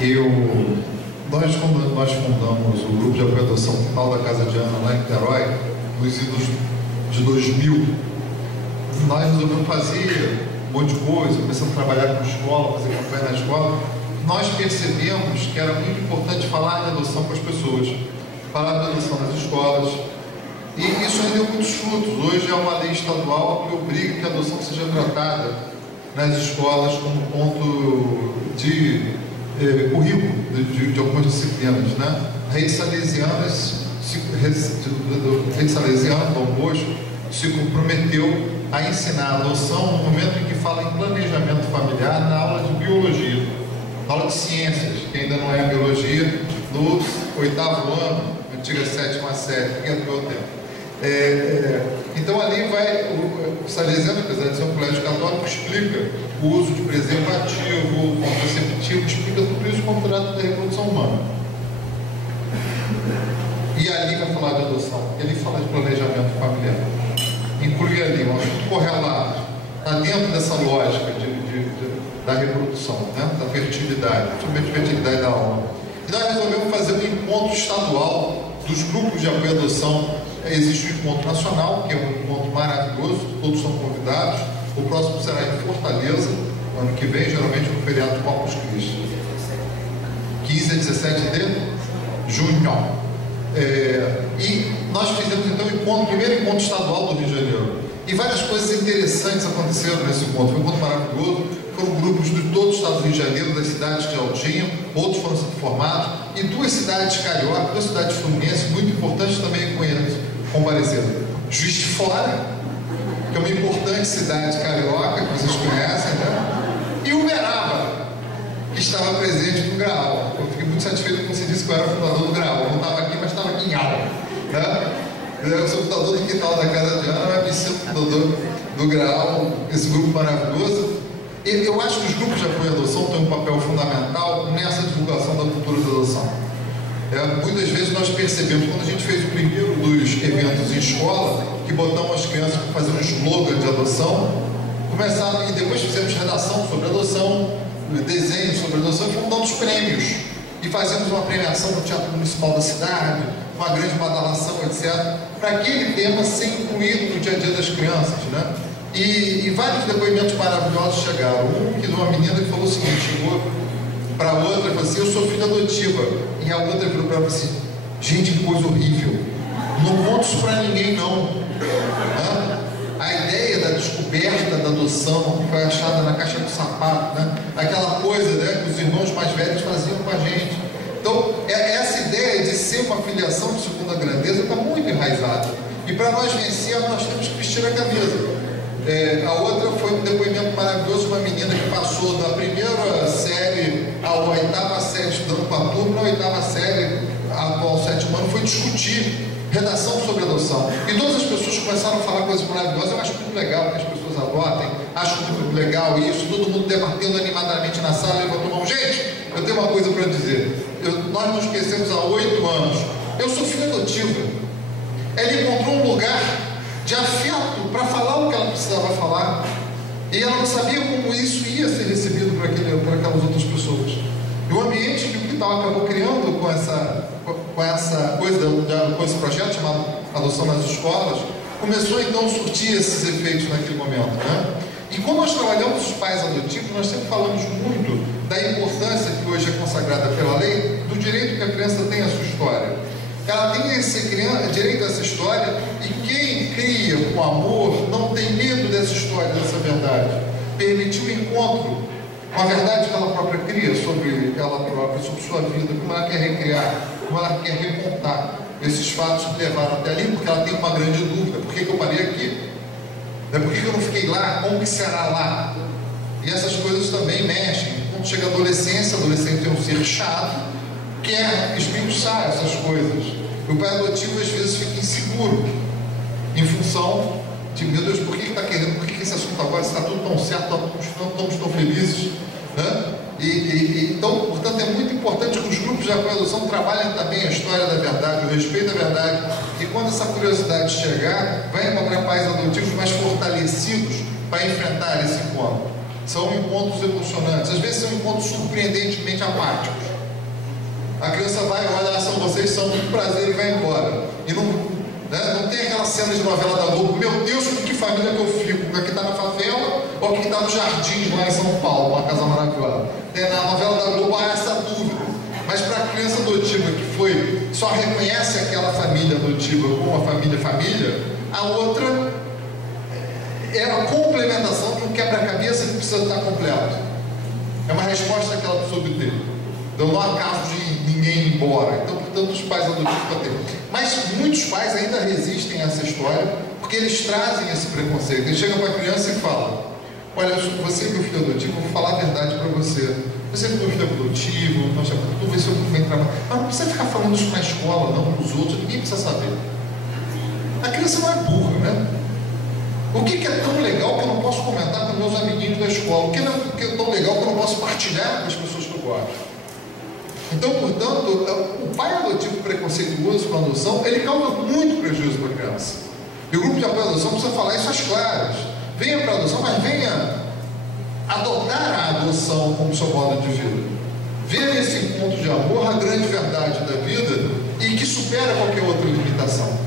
Quando nós fundamos o grupo de apoio à adoção final da Casa de Ana lá em Niterói, nos idos de 2000, nós resolvemos fazer um monte de coisa, começamos a trabalhar com escola, fazer campanha na escola. Nós percebemos que era muito importante falar de adoção com as pessoas, falar de adoção nas escolas, e isso aí deu muitos frutos. Hoje é uma lei estadual que obriga que a adoção seja tratada nas escolas como ponto de currículo de algumas disciplinas, né? A rede salesiana, Dom Bosco, se comprometeu a ensinar a adoção no momento em que fala em planejamento familiar na aula de biologia, na aula de ciências, que ainda não é biologia, no 8º ano, antiga 7ª série, que entrou o tempo. Então ali vai, o Salesiano, apesar de ser um colégio católico, explica o uso de preservativo, contraceptivo, explica tudo isso como trata da reprodução humana. E ali vai falar de adoção, ele fala de planejamento familiar. Inclui ali um assunto correlato, está dentro dessa lógica da reprodução, né? Da fertilidade, principalmente fertilidade da alma. E nós resolvemos fazer um encontro estadual dos grupos de apoio à adoção. Existe um encontro nacional, que é um encontro maravilhoso, todos são convidados. O próximo será em Fortaleza, ano que vem, geralmente no feriado de Corpus Christi, 15 a 17 de junho. E nós fizemos então o primeiro encontro estadual do Rio de Janeiro. E várias coisas interessantes aconteceram nesse encontro. Foi um encontro maravilhoso. Foram grupos de todo o estado do Rio de Janeiro, das cidades de Altinho, outros foram sendo formados, e 2 cidades carioca, 2 cidades fluminenses, muito importantes também compareceram. Juiz de Fora, que é uma importante cidade carioca, que vocês conhecem, né? E Uberaba, que estava presente no Graal. Eu fiquei muito satisfeito quando você disse que eu era fundador do Graal. Eu não estava aqui, mas estava aqui em aula, né? Eu sou fundador do quintal da Casa de Ana, mas me sinto fundador do Graal, esse grupo maravilhoso. E eu acho que os grupos de apoio à adoção têm um papel fundamental nessa divulgação da cultura da adoção. Muitas vezes nós percebemos, quando a gente fez o primeiro dos eventos em escola, que botamos as crianças para fazer um slogan de adoção, começaram, e depois fizemos redação sobre adoção, desenho sobre adoção, e fomos dando os prêmios. E fazemos uma premiação no Teatro Municipal da cidade, uma grande badalação, etc., para aquele tema ser incluído no dia a dia das crianças, né? E vários depoimentos maravilhosos chegaram. Um que de uma menina que falou o seguinte, chegou para outra e falou assim: eu sou filha adotiva. E a outra virou para ela assim: gente, que coisa horrível, não conta isso para ninguém não. A ideia da descoberta da adoção, que foi achada na caixa do sapato, né? Aquela coisa, né, que os irmãos mais velhos faziam com a gente. Então, essa ideia de ser uma filiação de segunda grandeza está muito enraizada. E para nós vencer, nós temos que vestir a camisa. A outra foi um depoimento maravilhoso de uma menina que passou da primeira série à 8ª série, estudando com a turma, na 8ª série, atual 7º ano, foi discutir redação sobre adoção. E todas as pessoas começaram a falar coisas maravilhosas. Eu acho muito legal que as pessoas adotem, acho muito legal isso, todo mundo debatendo animadamente na sala, levantou a mão. Gente, eu tenho uma coisa para dizer. Nós nos conhecemos há 8 anos. Eu sou filha adotiva. Ela encontrou um lugar de afeto para falar o que ela precisava falar, e ela não sabia como isso ia ser recebido por aquelas outras pessoas. E o ambiente que o Quintal acabou criando com essa coisa, com esse projeto chamado Adoção nas Escolas, começou então a surtir esses efeitos naquele momento, né? E como nós trabalhamos os pais adotivos, nós sempre falamos muito da importância que hoje é consagrada pela lei, do direito que a criança tem à sua história. Ela tem esse direito a essa história, e quem cria com amor não tem medo dessa história, dessa verdade. Permitir o encontro com a verdade que ela própria cria sobre ela própria, sobre sua vida, como ela quer recriar, como ela quer recontar esses fatos que levaram até ali, porque ela tem uma grande dúvida: por que eu parei aqui? Por que eu não fiquei lá? Como que será lá? E essas coisas também mexem. Quando chega a adolescência, o adolescente é um ser chato, quer esmiuçar essas coisas. O pai adotivo às vezes fica inseguro em função de: meu Deus, por que está querendo, por que esse assunto agora está tudo tão certo, estamos tão felizes, né? Então, portanto, é muito importante que os grupos de apoio à adoção trabalhem também a história da verdade, o respeito à verdade, e quando essa curiosidade chegar, vai encontrar pais adotivos mais fortalecidos para enfrentar esse encontro. São encontros emocionantes, às vezes são encontros surpreendentemente apáticos. A criança vai, olha, são vocês, são muito prazer e vai embora. E não, né, não tem aquela cena de novela da Globo, meu Deus, com que família que eu fico? Aqui está na favela ou aqui está no Jardim, lá em São Paulo, uma casa maravilhosa. Na novela da Globo há essa dúvida. Mas para a criança adotiva que foi, só reconhece aquela família adotiva como uma família, a outra é a complementação de um quebra-cabeça que precisa estar completo. É uma resposta que ela precisa obter. Então não há caso de ninguém ir embora. Então, portanto, os pais adotivos podem ter. Mas muitos pais ainda resistem a essa história porque eles trazem esse preconceito. Eles chegam para a criança e falam: olha, você é meu filho adotivo, eu vou falar a verdade para você. Você é meu filho adotivo, tu vai ser bem trabalho. Mas não precisa ficar falando isso na escola, não, para os outros, ninguém precisa saber. A criança não é burra, né? O que é tão legal que eu não posso comentar com meus amiguinhos da escola? O que é tão legal que eu não posso partilhar com as pessoas que eu gosto? Então, portanto, o pai adotivo preconceituoso com a adoção, ele causa muito prejuízo para a criança. E o grupo de apoio à adoção precisa falar isso às claras. Venha para a adoção, mas venha adotar a adoção como seu modo de vida. Ver nesse encontro de amor a grande verdade da vida e que supera qualquer outra limitação.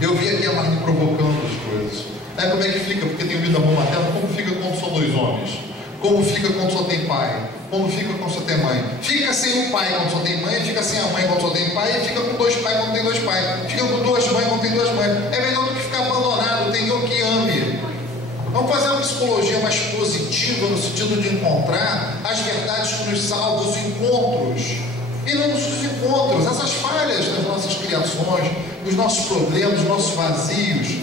Eu vi aqui a Marne provocando as coisas. Aí como é que fica? Porque tem vida amor materno, como fica quando são dois homens? Como fica quando só tem pai? Como fica quando só tem mãe? Fica sem o pai quando só tem mãe, fica sem a mãe quando só tem pai, e fica com dois pais quando tem dois pais, fica com duas mães quando tem duas mães. É melhor do que ficar abandonado, tem um que ame. Vamos fazer uma psicologia mais positiva no sentido de encontrar as verdades que nos salvam, os encontros. E não os desencontros, essas falhas nas nossas criações, os nossos problemas, os nossos vazios,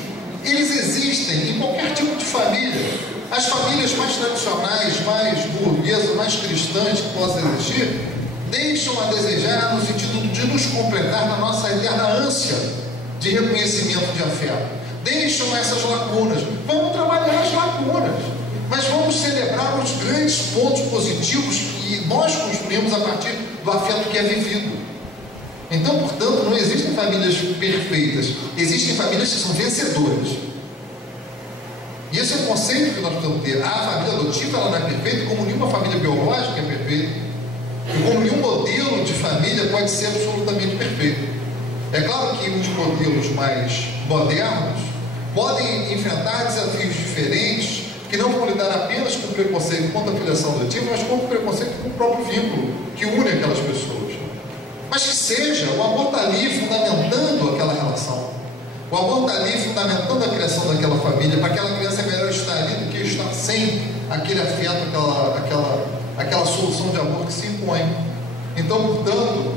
eles existem em qualquer tipo de família. As famílias mais tradicionais, mais burguesas, mais cristãs que possam existir, deixam a desejar no sentido de nos completar na nossa eterna ânsia de reconhecimento de afeto. Deixam essas lacunas. Vamos trabalhar as lacunas, mas vamos celebrar os grandes pontos positivos que nós construímos a partir do afeto que é vivido. Então, portanto, não existem famílias perfeitas, existem famílias que são vencedoras. E esse é o conceito que nós precisamos ter. A família adotiva, ela não é perfeita, como nenhuma família biológica é perfeita, e como nenhum modelo de família pode ser absolutamente perfeito. É claro que os modelos mais modernos podem enfrentar desafios diferentes, que não vão lidar apenas com o preconceito contra a filiação adotiva, mas com o preconceito com o próprio vínculo que une aquelas pessoas. Mas que seja, o amor está ali fundamentando aquela relação. O amor está ali fundamentando a criação daquela família. Para aquela criança é melhor estar ali do que estar sem aquele afeto, aquela solução de amor que se impõe. Então, portanto,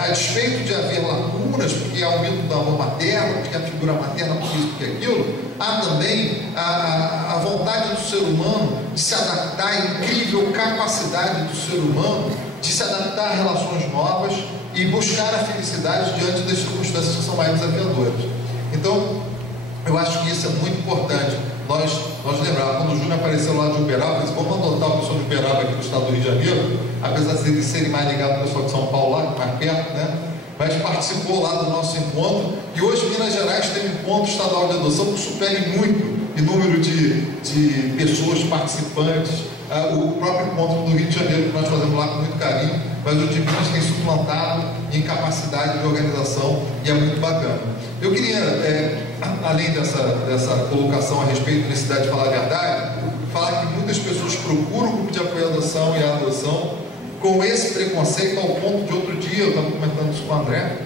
a despeito de haver lacunas, porque há o mito do amor materno, porque a figura materna, porque isso, porque aquilo, há também a vontade do ser humano de se adaptar, a incrível capacidade do ser humano de se adaptar a relações novas e buscar a felicidade diante das circunstâncias que são mais desafiadoras. Então, eu acho que isso é muito importante. Nós lembramos, quando o Júnior apareceu lá de Uberaba, disse, vamos adotar o pessoal de Uberaba aqui do estado do Rio de Janeiro, apesar de eles serem mais ligados ao pessoal de São Paulo lá, mais perto, né? Mas participou lá do nosso encontro, e hoje Minas Gerais tem um encontro estadual de adoção que supere muito em número de pessoas participantes. O próprio encontro do Rio de Janeiro, que nós fazemos lá com muito carinho, mas o de Minas tem suplantado em capacidade de organização e é muito bacana. Eu queria, além dessa colocação a respeito da necessidade de falar a verdade, falar que muitas pessoas procuram o grupo de apoio à adoção e à adoção com esse preconceito, ao ponto de outro dia, eu estava comentando isso com o André,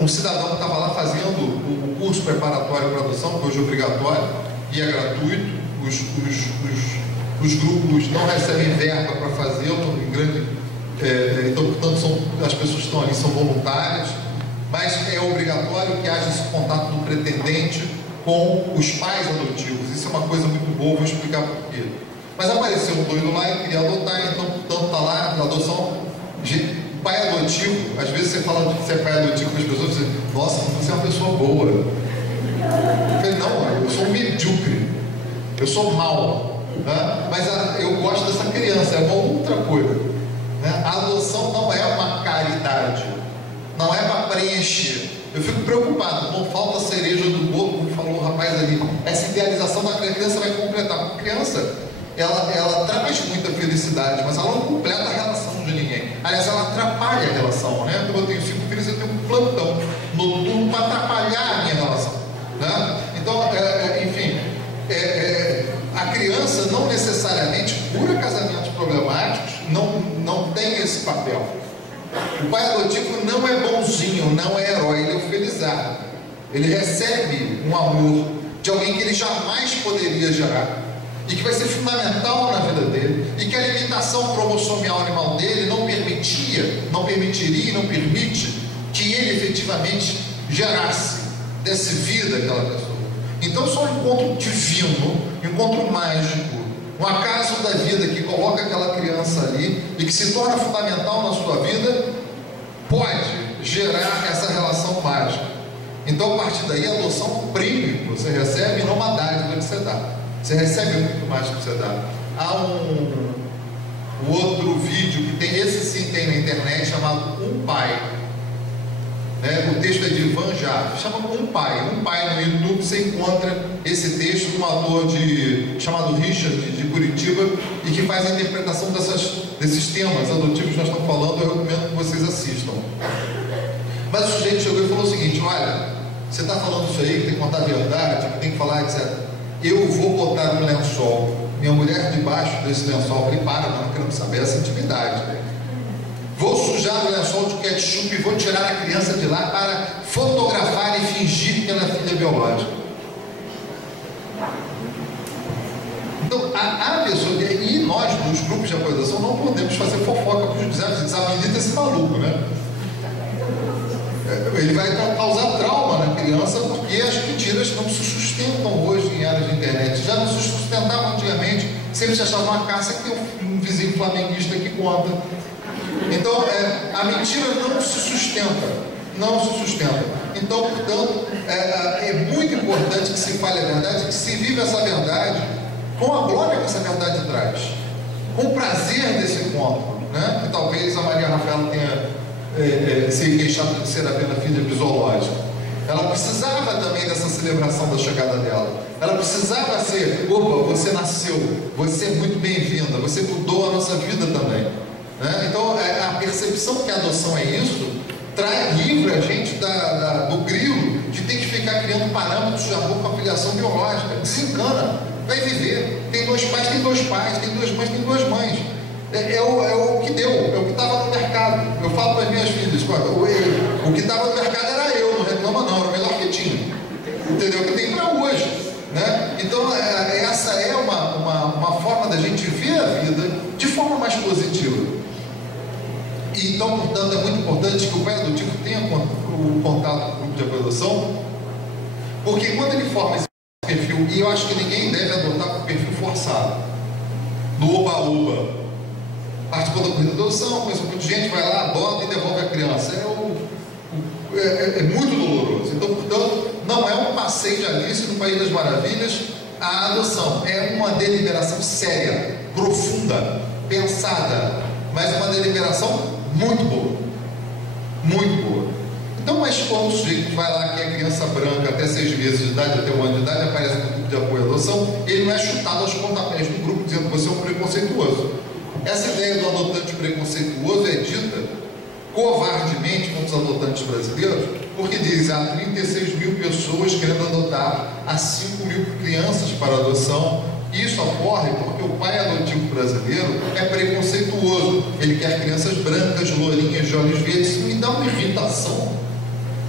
um cidadão que estava lá fazendo o curso preparatório para a adoção, que hoje é obrigatório e é gratuito. Os grupos não recebem verba para fazer, então, portanto, as pessoas que estão ali são voluntárias, mas é obrigatório que haja esse contato do pretendente com os pais adotivos. Isso é uma coisa muito boa, vou explicar por quê. Mas apareceu um doido lá e queria adotar, então, portanto, está lá na adoção. Pai adotivo, às vezes você fala que você é pai adotivo com as pessoas, você diz, nossa, você é uma pessoa boa. Eu falei, não, eu sou um medíocre, eu sou mau, né? Mas eu gosto dessa criança, é uma outra coisa, né? A adoção não é uma caridade, não é para preencher. Eu fico preocupado, não falta a cereja do bolo, como falou o rapaz ali. Essa idealização da criança vai completar. A criança, ela traz muita felicidade, mas ela não completa a relação de ninguém. ninguém. Aliás, ela atrapalha a relação, né? Então eu tenho 5 filhos, eu tenho um plantão noturno para atrapalhar a minha relação, né? Então, enfim, a criança não necessariamente cura casamentos problemáticos, não tem esse papel. O pai adotivo não é bonzinho, não é herói, ele é o felizardo. Ele recebe um amor de alguém que ele jamais poderia gerar e que vai ser fundamental na vida dele, e que a limitação cromossomial animal dele não permitiria e não permite que ele efetivamente gerasse, desse vida àquela pessoa. Então só um encontro divino, um encontro mágico, um acaso da vida que coloca aquela criança ali e que se torna fundamental na sua vida, pode gerar essa relação mágica. Então, a partir daí, a adoção é um prêmio que você recebe e não uma dádiva que você dá. Você recebe muito mais do que você dá. Há um outro vídeo que tem, esse sim tem na internet, chamado Um Pai. O texto é de Ivan Jarvis, chama Um Pai. Um Pai no YouTube, você encontra esse texto de um ator chamado Richard, de Curitiba, e que faz a interpretação desses temas adotivos que nós estamos falando. Eu recomendo que vocês assistam. Mas o sujeito chegou e falou o seguinte: olha, você está falando isso aí, que tem que contar a verdade, que tem que falar, etc. Eu vou botar um lençol, minha mulher debaixo desse lençol. Eu falei: para, não queremos saber essa intimidade. Vou sujar o lençol de ketchup e vou tirar a criança de lá para fotografar e fingir que ela é filha biológica. Então, a pessoa, e nós, nos grupos de apoiação, não podemos fazer fofoca para os desabilita esse maluco, né? Ele vai causar trauma na criança, porque as mentiras não se sustentam hoje em áreas de internet. Já não se sustentavam antigamente, sempre se achava uma caça que tem um vizinho flamenguista que conta. Então, a mentira não se sustenta, Então, portanto, é muito importante que se fale a verdade, que se viva essa verdade com a glória que essa verdade traz, com o prazer desse encontro, né? Que talvez a Maria Rafaela tenha se queixado de ser apenas filha biológica. Ela precisava também dessa celebração da chegada dela. Ela precisava ser: opa, você nasceu, você é muito bem-vinda, você mudou a nossa vida também, né? Então, a percepção que a adoção é isso, livra a gente do grilo de ter que ficar criando parâmetros de amor com a filiação biológica. Desencana, vai viver. Tem 2 pais, tem 2 pais, tem 2 mães, tem 2 mães. É o que deu, é o que estava no mercado. Eu falo para as minhas filhas: o que estava no mercado era eu, não reclama não, era o melhor que tinha. Entendeu? O que tem para hoje, né? Então, essa é uma forma da gente ver a vida de forma mais positiva. E, então, portanto, é muito importante que o pai adotivo tenha o contato com o grupo de adoção, porque quando ele forma esse perfil, e eu acho que ninguém deve adotar com perfil forçado, no oba-oba. Participou da corrida de adoção, conheceu muita gente, vai lá, adota e devolve a criança. É muito doloroso. Então, portanto, não é um passeio de Alice no País das Maravilhas. A adoção é uma deliberação séria, profunda, pensada, mas uma deliberação muito boa. Muito boa. Então, mas quando o sujeito vai lá, que é criança branca, até 6 meses de idade, até 1 ano de idade, aparece no grupo de apoio à adoção, ele não é chutado aos pontapés do grupo, dizendo que você é um preconceituoso. Essa ideia do adotante preconceituoso é dita covardemente com os adotantes brasileiros, porque diz: há 36 mil pessoas querendo adotar, há 5 mil crianças para adoção. Isso ocorre porque o pai adotivo brasileiro é preconceituoso. Ele quer crianças brancas, lourinhas, de olhos verdes. Isso me dá uma irritação,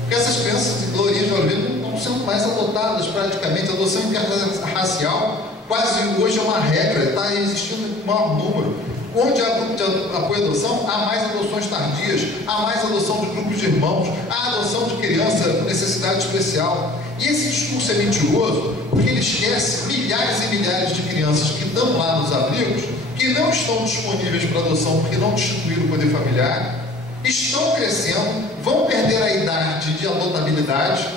porque essas crianças lourinhas de olhos verdes não estão sendo mais adotadas praticamente. A adoção interracial quase hoje é uma regra, está existindo em maior número. Onde há grupo de apoio à adoção, há mais adoções tardias, há mais adoção de grupos de irmãos, há adoção de criança com necessidade especial. E esse discurso é mentiroso, porque ele esquece milhares e milhares de crianças que estão lá nos abrigos, que não estão disponíveis para adoção porque não instituíram o poder familiar, estão crescendo, vão perder a idade de adotabilidade,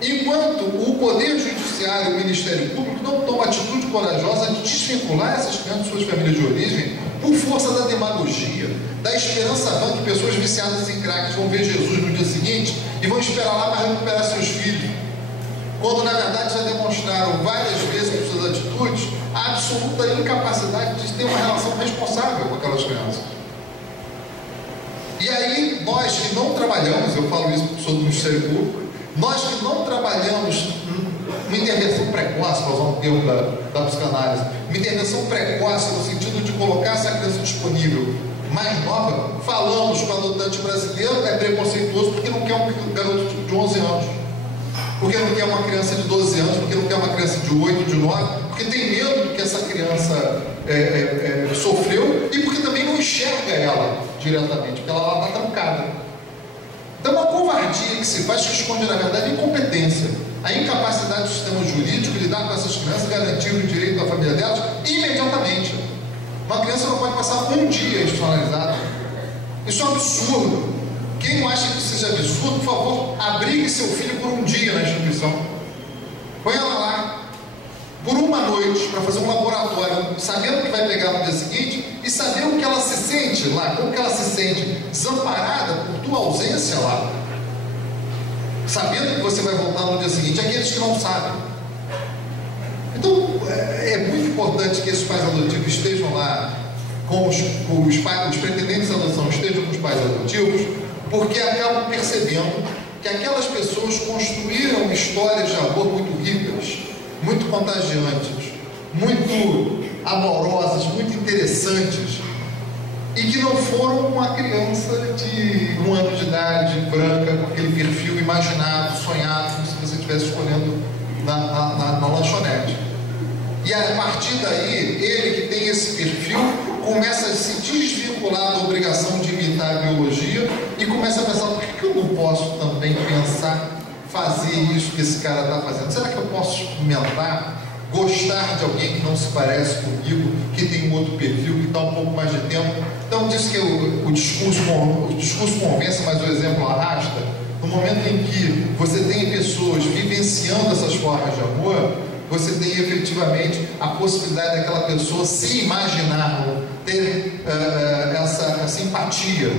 enquanto o Poder Judiciário e o Ministério Público não tomam atitude corajosa de desvincular essas crianças de suas famílias de origem, por força da demagogia, da esperança vã que pessoas viciadas em crack vão ver Jesus no dia seguinte e vão esperar lá para recuperar seus filhos, quando na verdade já demonstraram várias vezes com suas atitudes a absoluta incapacidade de ter uma relação responsável com aquelas crianças. E aí, nós que não trabalhamos, eu falo isso porque sou do Ministério Público, nós que não trabalhamos uma intervenção precoce, para usar um termo da psicanálise, uma intervenção precoce no sentido de colocar essa criança disponível mais nova, falamos com o adotante brasileiro, é preconceituoso porque não quer um garoto de 11 anos, porque não quer uma criança de 12 anos, porque não quer uma criança de 8, de 9, porque tem medo do que essa criança sofreu e porque também não enxerga ela diretamente, porque ela está trancada. Então, uma covardia que se faz que esconde, na verdade, a incompetência, a incapacidade do sistema jurídico de lidar com essas crianças, garantir o direito da família delas imediatamente. Uma criança não pode passar um dia institucionalizada. Isso é um absurdo. Quem não acha que isso seja absurdo, por favor, abrigue seu filho por um dia na instituição. Põe ela lá, por uma noite, para fazer um laboratório, sabendo que vai pegar no dia seguinte, e saber o que ela se sente lá, como que ela se sente desamparada por tua ausência lá. Sabendo que você vai voltar no dia seguinte, aqueles que não sabem. Então, é muito importante que esses pais adotivos estejam lá com os pais, os pretendentes à adoção estejam com os pais adotivos, porque acabam percebendo que aquelas pessoas construíram histórias de amor muito ricas, muito contagiantes, muito amorosas, muito interessantes, e que não foram uma criança de 1 ano de idade, branca, com aquele perfil imaginado, sonhado, como se você estivesse escolhendo na lanchonete. E a partir daí, ele que tem esse perfil, começa a se desvincular da obrigação de imitar a biologia e começa a pensar, por que eu não posso também pensar, fazer isso que esse cara está fazendo? Será que eu posso experimentar, gostar de alguém que não se parece comigo, que tem um outro perfil, que está um pouco mais de tempo? Então, diz que o discurso convence, mas o exemplo arrasta. No momento em que você tem pessoas vivenciando essas formas de amor, você tem efetivamente a possibilidade daquela pessoa se imaginar, ter essa empatia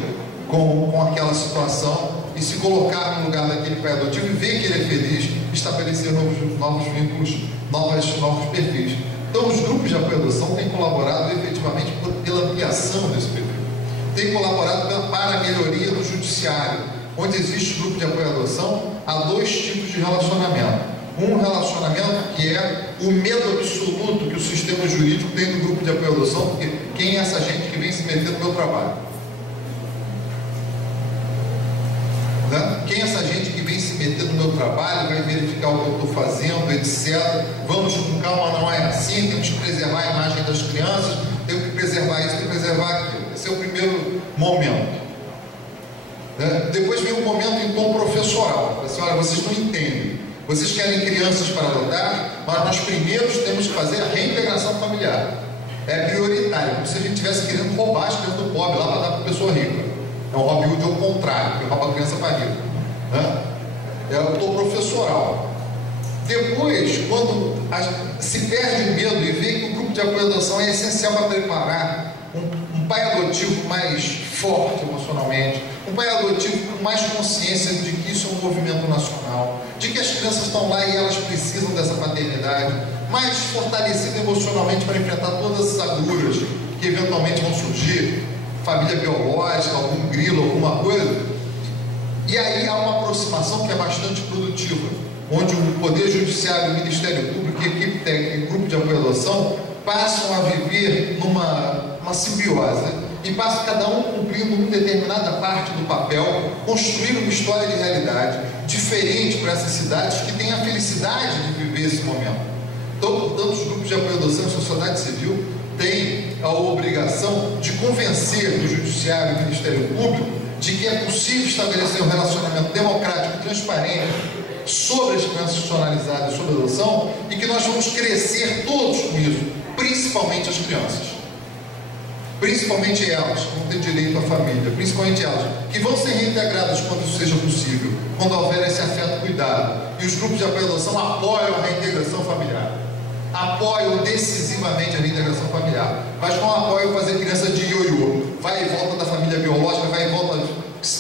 com aquela situação e se colocar no lugar daquele pai adotivo e ver que ele é feliz, estabelecer novos vínculos, novos perfis. Então, os grupos de apoio à adoção têm colaborado efetivamente pela ampliação desse perfil, têm colaborado para a melhoria do judiciário. Onde existe grupo de apoio à adoção, há 2 tipos de relacionamento. Um relacionamento que é o medo absoluto que o sistema jurídico tem do grupo de apoio à adoção, porque quem é essa gente que vem se meter no meu trabalho? Né? Quem é essa gente que vem se meter no meu trabalho, vai verificar o que eu estou fazendo, etc. Vamos com calma, não é assim, temos que preservar a imagem das crianças, temos que preservar isso, temos que preservar aquilo. Esse é o primeiro momento. Depois vem um momento em tom professoral. Assim, olha, vocês não entendem. Vocês querem crianças para adotar, mas nós primeiros temos que fazer a reintegração familiar. É prioritário, como se a gente estivesse querendo roubar as crianças do pobre lá para dar para a pessoa rica. É um Robin Hood ao contrário, que rouba a criança para rica. É o tom professoral. Depois, quando se perde o medo e vê que o grupo de apoio à adoção é essencial para preparar um pai adotivo mais forte emocionalmente, um pai adotivo com mais consciência de que isso é um movimento nacional, de que as crianças estão lá e elas precisam dessa paternidade, mais fortalecido emocionalmente para enfrentar todas as agruras que eventualmente vão surgir, família biológica, algum grilo, alguma coisa. E aí há uma aproximação que é bastante produtiva, onde o Poder Judiciário, o Ministério Público, a equipe técnica e o grupo de apoio à adoção passam a viver numa simbiose, e passa cada um cumprindo uma determinada parte do papel, construir uma história de realidade diferente para essas cidades que têm a felicidade de viver esse momento. Então, portanto, os grupos de apoio à adoção e sociedade civil têm a obrigação de convencer o Judiciário e o Ministério Público de que é possível estabelecer um relacionamento democrático e transparente sobre as crianças institucionalizadas e sobre a adoção, e que nós vamos crescer todos com isso, principalmente as crianças. Principalmente elas, que não têm direito à família, principalmente elas, que vão ser reintegradas quando isso seja possível, quando houver esse afeto e cuidado. E os grupos de apoio à adoção apoiam a reintegração familiar, apoiam decisivamente a reintegração familiar, mas não apoiam fazer criança de ioiô, vai e volta da família biológica, vai e volta,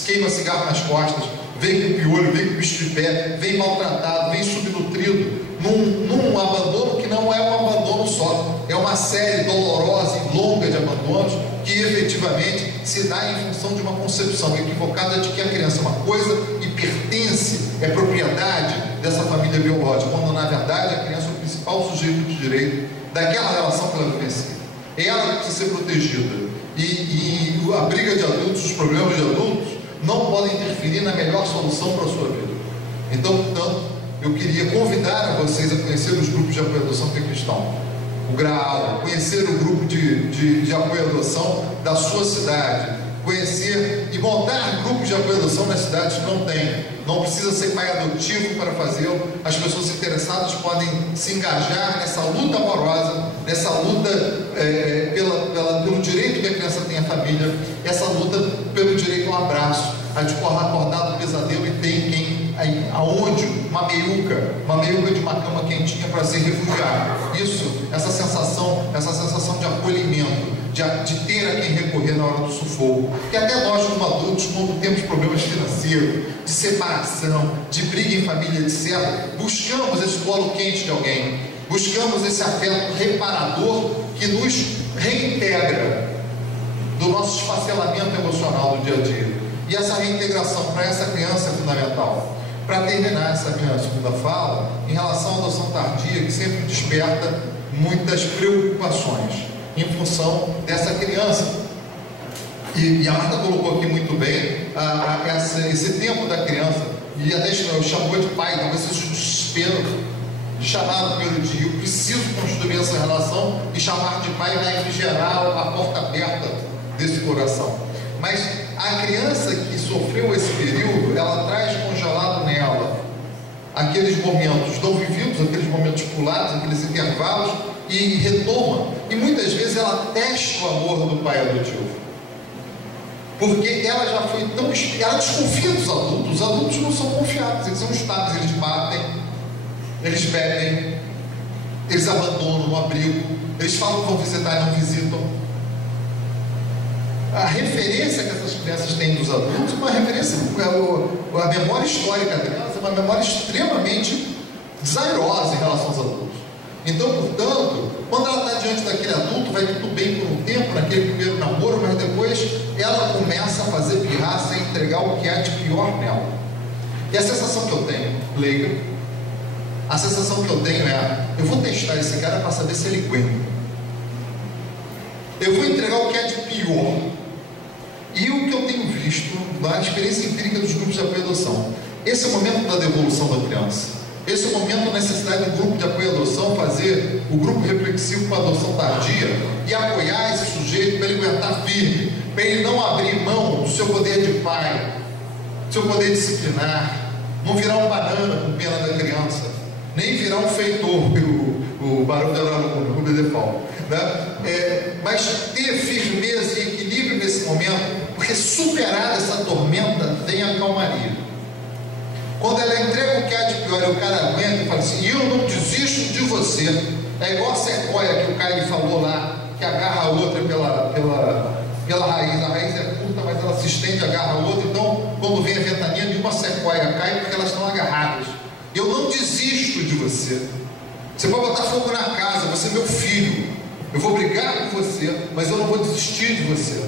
queima cigarro nas costas, vem com piolho, vem com bicho de pé, vem maltratado, vem subnutrido, num abandono que não é um abandono só, é uma série dolorosa e longa de abandonos que efetivamente se dá em função de uma concepção equivocada de que a criança é uma coisa e pertence, é propriedade dessa família biológica, quando na verdade a criança é o principal sujeito de direito daquela relação que ela vivencia. Ela precisa ser protegida e a briga de adultos, os problemas de adultos não podem interferir na melhor solução para a sua vida. Então, portanto, eu queria convidar a vocês a conhecer os grupos de apoio à adoção que aqui estão. O Graal, conhecer o grupo de apoio à adoção da sua cidade, conhecer e montar grupos de apoio à adoção nas cidades que não tem. Não precisa ser pai adotivo para fazê-lo. As pessoas interessadas podem se engajar nessa luta amorosa, nessa luta pelo direito que a criança tem à família, essa luta pelo direito ao abraço, a de acordar do pesadelo e tem aonde uma meiuca de uma cama quentinha para se refugiar. Isso, essa sensação de acolhimento, de ter a quem recorrer na hora do sufoco, que até nós como adultos, quando temos problemas financeiros, de separação, de briga em família, etc., buscamos esse colo quente de alguém, buscamos esse afeto reparador que nos reintegra do nosso esfacelamento emocional do dia a dia. E essa reintegração para essa criança é fundamental. Para terminar essa minha segunda fala, em relação à adoção tardia, que sempre desperta muitas preocupações em função dessa criança. E a Marta colocou aqui muito bem esse tempo da criança, e até chamou de pai, talvez seja um desespero de chamar no primeiro dia. Eu preciso construir essa relação, e chamar de pai vai refrigerar a porta aberta desse coração. Mas a criança que sofreu esse período, ela traz congelado nela aqueles momentos não vividos, aqueles momentos pulados, aqueles intervalos, e retoma. E muitas vezes ela testa o amor do pai adotivo, porque ela já foi tão... Ela desconfia dos adultos. Os adultos não são confiáveis, eles são estados, eles batem, eles bebem, eles abandonam o abrigo, eles falam que vão visitar e não visitam. A referência que essas crianças têm dos adultos é uma referência, a memória histórica delas é uma memória extremamente desairosa em relação aos adultos. Então, portanto, quando ela está diante daquele adulto, vai tudo bem por um tempo, naquele primeiro namoro, mas depois ela começa a fazer pirraça e entregar o que há de pior nela. E a sensação que eu tenho, leiga, a sensação que eu tenho é: eu vou testar esse cara para saber se ele aguenta. Eu vou entregar o que há de pior. E o que eu tenho visto na experiência empírica dos grupos de apoio à adoção, esse é o momento da devolução da criança. Esse é o momento da necessidade do grupo de apoio à adoção fazer o grupo reflexivo com a adoção tardia e apoiar esse sujeito para ele aguentar firme, para ele não abrir mão do seu poder de pai, do seu poder disciplinar, não virar um banana com pena da criança, nem virar um feitor, o Barão de Araújo, o Bedefal, né? Mas ter firmeza e equilíbrio nesse momento, porque superada essa tormenta vem a calmaria. Quando ela entrega o que há de pior e o cara aguenta e fala assim: eu não desisto de você. É igual a sequoia que o Caio falou lá, que agarra a outra pela raiz. A raiz é curta, mas ela se estende, agarra a outra. Então, quando vem a ventania, nenhuma sequoia cai porque elas estão agarradas. Eu não desisto de você. Você pode botar fogo na casa, você é meu filho. Eu vou brigar com você, mas eu não vou desistir de você.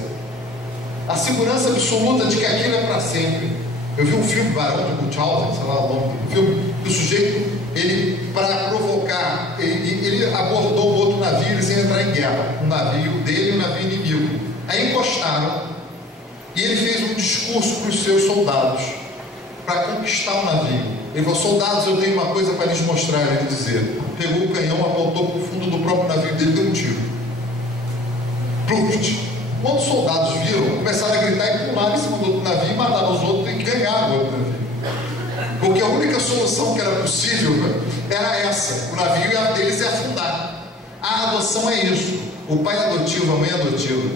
A segurança absoluta de que aquilo é para sempre. Eu vi um filme, Barão de Munchausen, sei lá o nome do filme, que o sujeito, ele, para provocar, ele abordou um outro navio, eles iam entrar em guerra, um navio dele e um navio inimigo. Aí encostaram, e ele fez um discurso para os seus soldados, para conquistar o navio. Ele falou: soldados, eu tenho uma coisa para lhes mostrar, ele dizer. Pegou o canhão, apontou para o fundo do próprio navio dele, deu um tiro. Pluft! Quando os soldados viram, começaram a gritar e pularam em cima do outro navio e mataram os outros e ganharam o outro navio. Porque a única solução que era possível era essa: o navio deles é afundar. A adoção é isso. O pai adotivo, a mãe adotiva,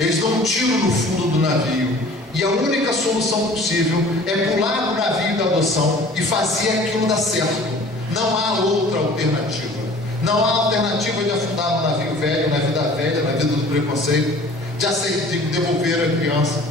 eles dão um tiro no fundo do navio. E a única solução possível é pular no navio da adoção e fazer aquilo dar certo. Não há outra alternativa. Não há alternativa de afundar no navio velho, na vida velha, na vida do preconceito, de devolver a criança.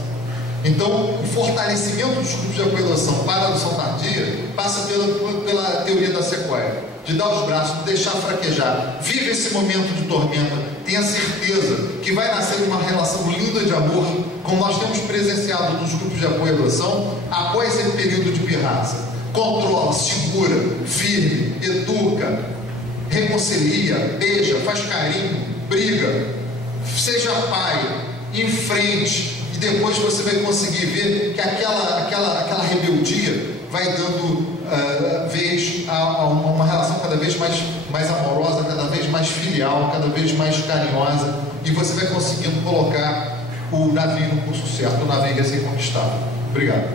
Então, o fortalecimento dos grupos de apoio à adoção para a adoção tardia passa pela teoria da sequoia, de dar os braços, de deixar fraquejar. Vive esse momento de tormenta. Tenha certeza que vai nascer uma relação linda de amor, como nós temos presenciado nos grupos de apoio à adoção, após esse período de pirraça. Controla, segura, firme, educa, reconcilia, beija, faz carinho, briga, seja pai, enfrente, e depois você vai conseguir ver que aquela rebeldia vai dando vez a uma relação cada vez mais amorosa, cada vez mais filial, cada vez mais carinhosa, e você vai conseguindo colocar o navio no curso certo, o navio ia ser conquistado. Obrigado.